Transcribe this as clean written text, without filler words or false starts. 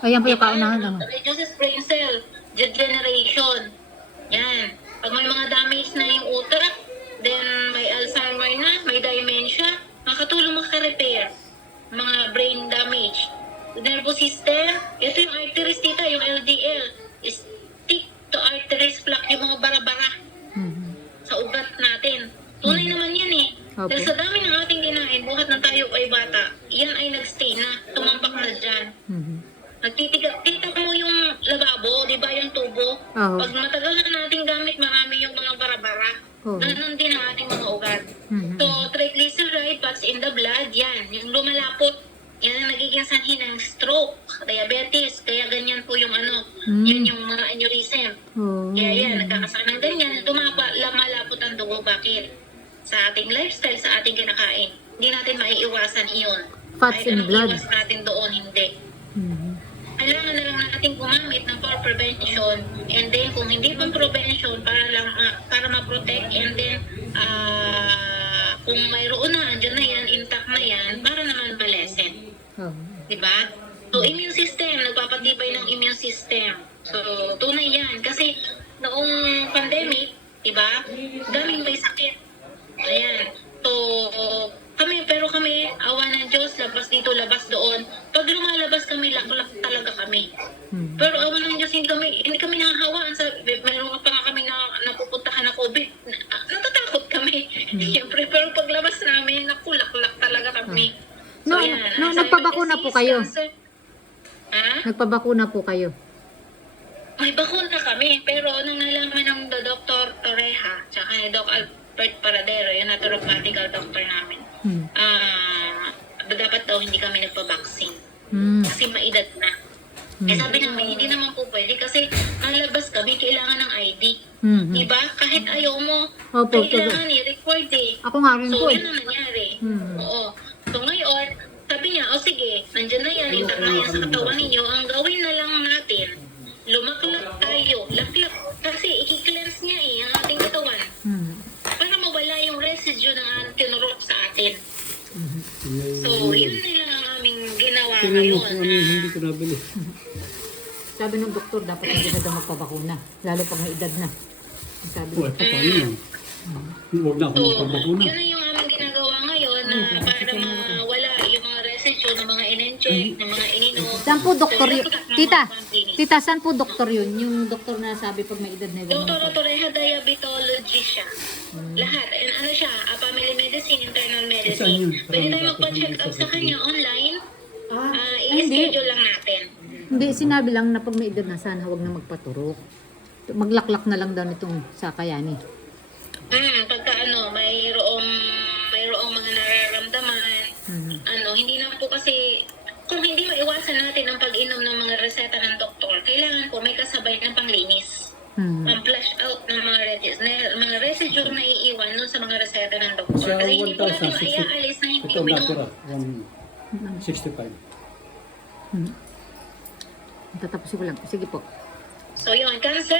Ayan po yung Diba? kaunahan. Ano? Reduces brain cell degeneration. Yan. Pag may mga damage na yung utak, then may Alzheimer na, may dementia, makatulong maka-repair mga brain damage. Nervous system, ito yung arteries dito, yung LDL. Stick to arteries plaque, yung mga bara-bara sa ugat natin. Tunay naman yan eh. Opo. Dahil sa dami ng ating kinain, buhat na tayo ay bata, yan ay nagstay na, tumampak na dyan. Nagtitigap mo yung lababo, di ba yung tubo? Oo. Pag matagal na nating gamit, marami yung mga bara-bara. Oo. Ganun din ang ating mga ugat. So, triglyceride fats in the blood, yan. Yung lumalapot, yan ang nagiging sanhi ng stroke, diabetes, kaya ganyan po yung ano, yan yung mga aneurysm. Oh. Kaya yan, nagkakasakit ng ganyan, lumalapot ang dugo. Bakit? Sa ating lifestyle, sa ating kinakain, hindi natin maiiwasan iyon. Fats Kahit in anong blood. iwas natin doon, hindi. Kailangan na lang natin gumamit ng for prevention, and then kung hindi pang prevention para ma-protect, and then kung mayroon na, andyan na yan, intact na yan, para naman ma-lessen. Oh. Diba? So, immune system, nagpapatibay ng immune system. So, tunay yan. Kasi, noong pandemic, diba, daming may sakit. Ayan. So, kami, awa ng Diyos, labas dito, labas doon. Pag lumalabas kami, laklak talaga kami. Pero awa ng Diyos, hindi kami nakahawaan. Meron pa nga kami na napupuntahan na COVID. Natatakot kami. Siyempre, pero paglabas namin, nakulaklak talaga kami. So, yan. Nagpabakuna po kayo? Ha? Nagpabakuna po kayo? May bakuna kami, pero nung nalaman ng Dr. Torreja, tsaka ni Doc Albert Paradero, yung naturopathical doctor namin, dapat daw hindi kami nagpa-vaccine. Kasi maedad na. Eh sabi namin, hindi naman po pwede kasi malabas kami, kailangan ng ID. Diba? Kahit ayaw mo, Opo, kailangan required eh. Ako nga rin So, po. yun ang nangyari. Oo. So, ngayon, sabi niya, sige, nandyan na yan, intact na yan sa katawan ninyo, ang gawin na lang natin, lumaklak tayo, laklak, kasi i-cleanse niya ang ating katawan para mawala yung residue ng tinurok sa atin. So, yun na lang ang aming ginawa ngayon. Hindi ko nabili. Sabi ng doktor, dapat hindi na daw magpabakuna. Lalo pag may edad na. Sabi Oh, ito paano yan? Huwag na ako So, magpabakuna. yun na yung aming ginagawa ngayon na para mawala yung mga residue ng mga in-enjoy, ng mga ininom. Saan po doktor So, yun? dapat ang Tita, mga clinic. tita, saan po doktor yun? Yung doktor na sabi pag may edad na yun. Dr. Torreja, diabetology siya. Lahat. And ano siya, family medicine, internal Saan medicine. yun? Pwede tayo magpa-check up sa kanya online. hindi. I-schedule lang natin. Hindi, sinabi lang na pag may edad na, sana huwag na magpaturok. Maglaklak na lang daw nitong sa kayani. Pagka mayroong mga nararamdaman, hindi na po kasi, kung hindi maiwasan natin ang pag-inom ng mga reseta ng doktor, kailangan po may kasabay ng panglinis. Pang-flush out ng mga residue na iiwan nun sa mga reseta ng doktor. Sa Kasi hindi po natin 1,060. maiaalis na hindi Ito uminom. natira. 165. Tatapusin ko lang. Sige po. So yun, cancer